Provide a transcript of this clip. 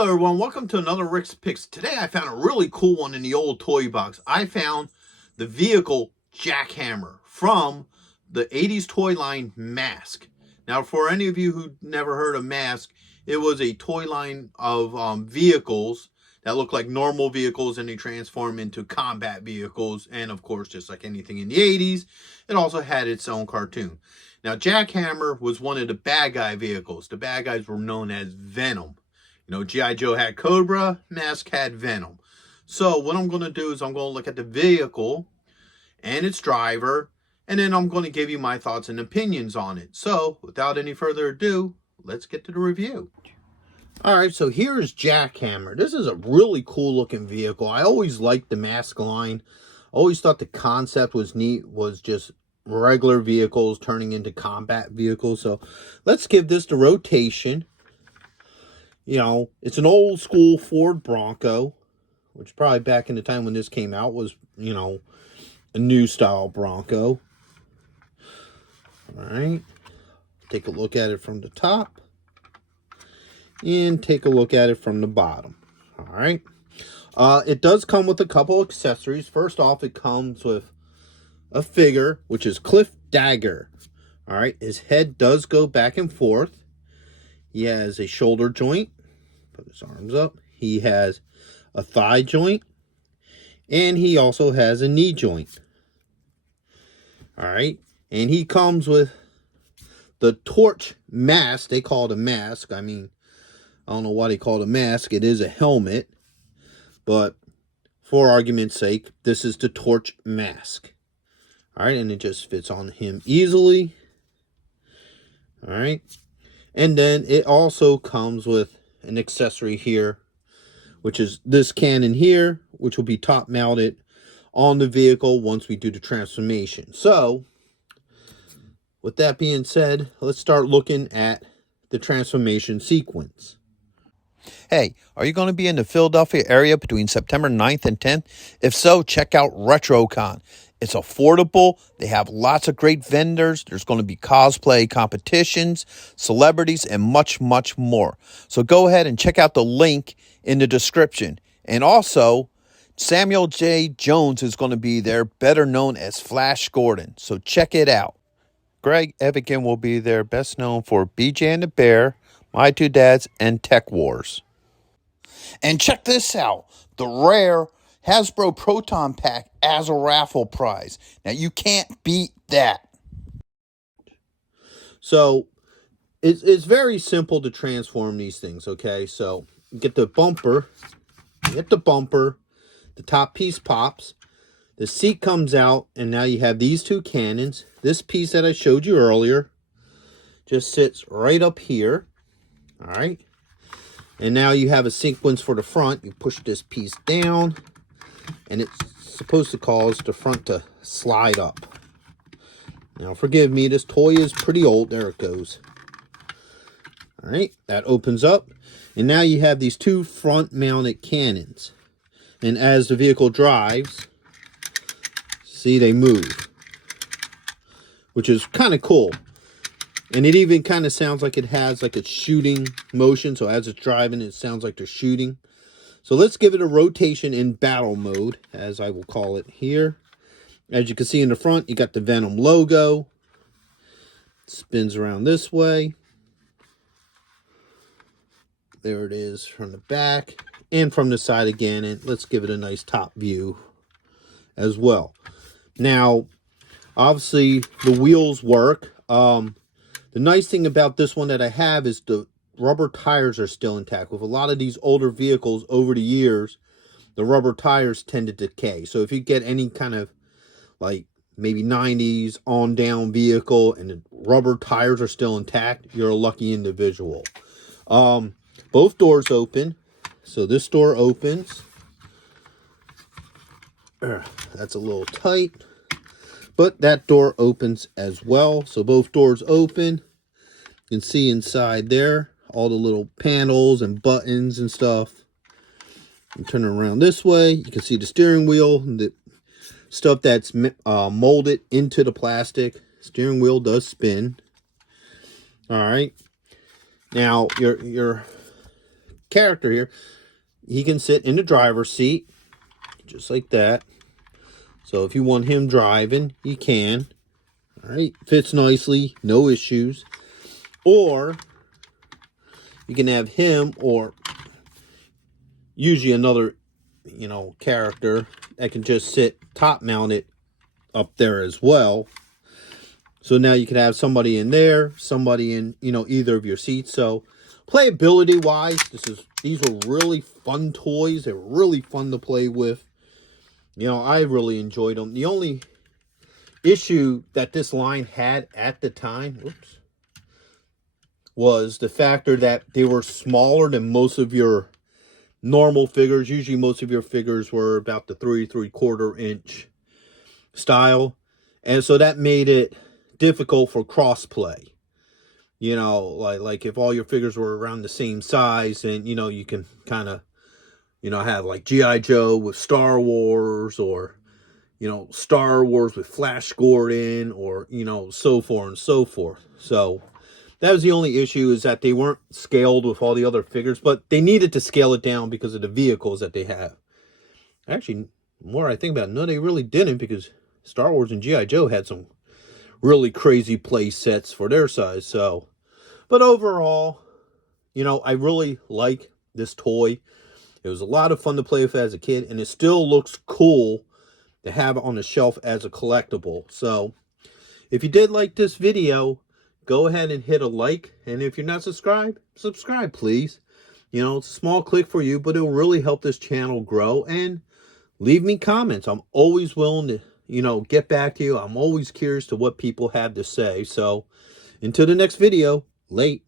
Hello everyone, welcome to another Rick's Picks. Today I found a really cool one in the old toy box. I found the vehicle Jackhammer from the 80s toy line M.A.S.K. Now for any of you who never heard of M.A.S.K, it was a toy line of vehicles that look like normal vehicles and they transform into combat vehicles. And of course, just like anything in the 80s, it also had its own cartoon. Now Jackhammer was one of the bad guy vehicles. The bad guys were known as Venom. You know, G.I. Joe had Cobra, M.A.S.K had Venom. So what I'm going to do is I'm going to look at the vehicle and its driver, and then I'm going to give you my thoughts and opinions on it. So without any further ado, let's get to the review. Alright, so here is Jackhammer. This is a really cool looking vehicle. I always liked the M.A.S.K line. Always thought the concept was neat, was just regular vehicles turning into combat vehicles. So let's give this the rotation. You know, it's an old school Ford Bronco, which probably back in the time when this came out was, you know, a new style Bronco. All right. Take a look at it from the top and take a look at it from the bottom. All right. It does come with a couple accessories. First off, it comes with a figure, which is Cliff Dagger. All right. His head does go back and forth. He has a shoulder joint. Put his arms up. He has a thigh joint. And he also has a knee joint. Alright. And he comes with the torch mask. They call it a mask. I mean, I don't know why they call it a mask. It is a helmet. But for argument's sake, this is the torch mask. Alright. And it just fits on him easily. Alright. And then it also comes with an accessory here, which is this cannon here, which will be top mounted on the vehicle once we do the transformation. So, with that being said, let's start looking at the transformation sequence. Hey, are you going to be in the Philadelphia area between September 9th and 10th? If so, check out RetroCon. It's affordable. They have lots of great vendors. There's going to be cosplay competitions, celebrities, and much, much more. So go ahead and check out the link in the description. And also, Samuel J. Jones is going to be there, better known as Flash Gordon. So check it out. Greg Evigan will be there, best known for BJ and the Bear, My Two Dads, and Tech Wars. And check this out. The rare Hasbro Proton Pack as a raffle prize. Now, you can't beat that. So, it's very simple to transform these things, okay? So, get the bumper, the top piece pops, the seat comes out, and now you have these two cannons. This piece that I showed you earlier just sits right up here, all right? And now you have a sequence for the front. You push this piece down, and it's supposed to cause the front to slide up. Now, forgive me, this toy is pretty old. There it goes. All right, that opens up. And now you have these two front-mounted cannons. And as the vehicle drives, see, they move, which is kind of cool. And it even kind of sounds like it has like a shooting motion. So as it's driving, it sounds like they're shooting. So let's give it a rotation in battle mode, as I will call it here. As you can see in the front, you got the Venom logo. It spins around this way. There it is from the back and from the side again. And let's give it a nice top view as well. Now, obviously, the wheels work. The nice thing about this one that I have is the rubber tires are still intact. With a lot of these older vehicles over the years, the rubber tires tend to decay. So if you get any kind of like maybe 90s on down vehicle and the rubber tires are still intact, you're a lucky individual. Both doors open. So this door opens. That's a little tight. But that door opens as well. So both doors open. You can see inside there all the little panels and buttons and stuff. And turn it around this way. You can see the steering wheel, the stuff that's molded into the plastic. Steering wheel does spin. All right. Now your character here, he can sit in the driver's seat, just like that. So if you want him driving, you can. All right, fits nicely, no issues. Or you can have him, or usually another, character that can just sit top mounted up there as well. So now you can have somebody in there, somebody in, either of your seats. So playability wise, these were really fun toys. They're really fun to play with. I really enjoyed them. The only issue that this line had at the time, was the factor that they were smaller than most of your normal figures. Usually most of your figures were about the 3¾ inch style. And so that made it difficult for crossplay. Like if all your figures were around the same size, and you can kind of have like G.I. Joe with Star Wars, or Star Wars with Flash Gordon, or so forth and so forth. So that was the only issue, is that they weren't scaled with all the other figures, but they needed to scale it down because of the vehicles that they have. Actually, the more I think about it, no, they really didn't, because Star Wars and G.I. Joe had some really crazy play sets for their size. So, but overall, I really like this toy. It was a lot of fun to play with as a kid, and it still looks cool to have it on the shelf as a collectible. So, if you did like this video, go ahead and hit a like, and if you're not subscribed, subscribe, please. It's a small click for you, but it will really help this channel grow, and leave me comments. I'm always willing to, get back to you. I'm always curious to what people have to say. So, until the next video, late.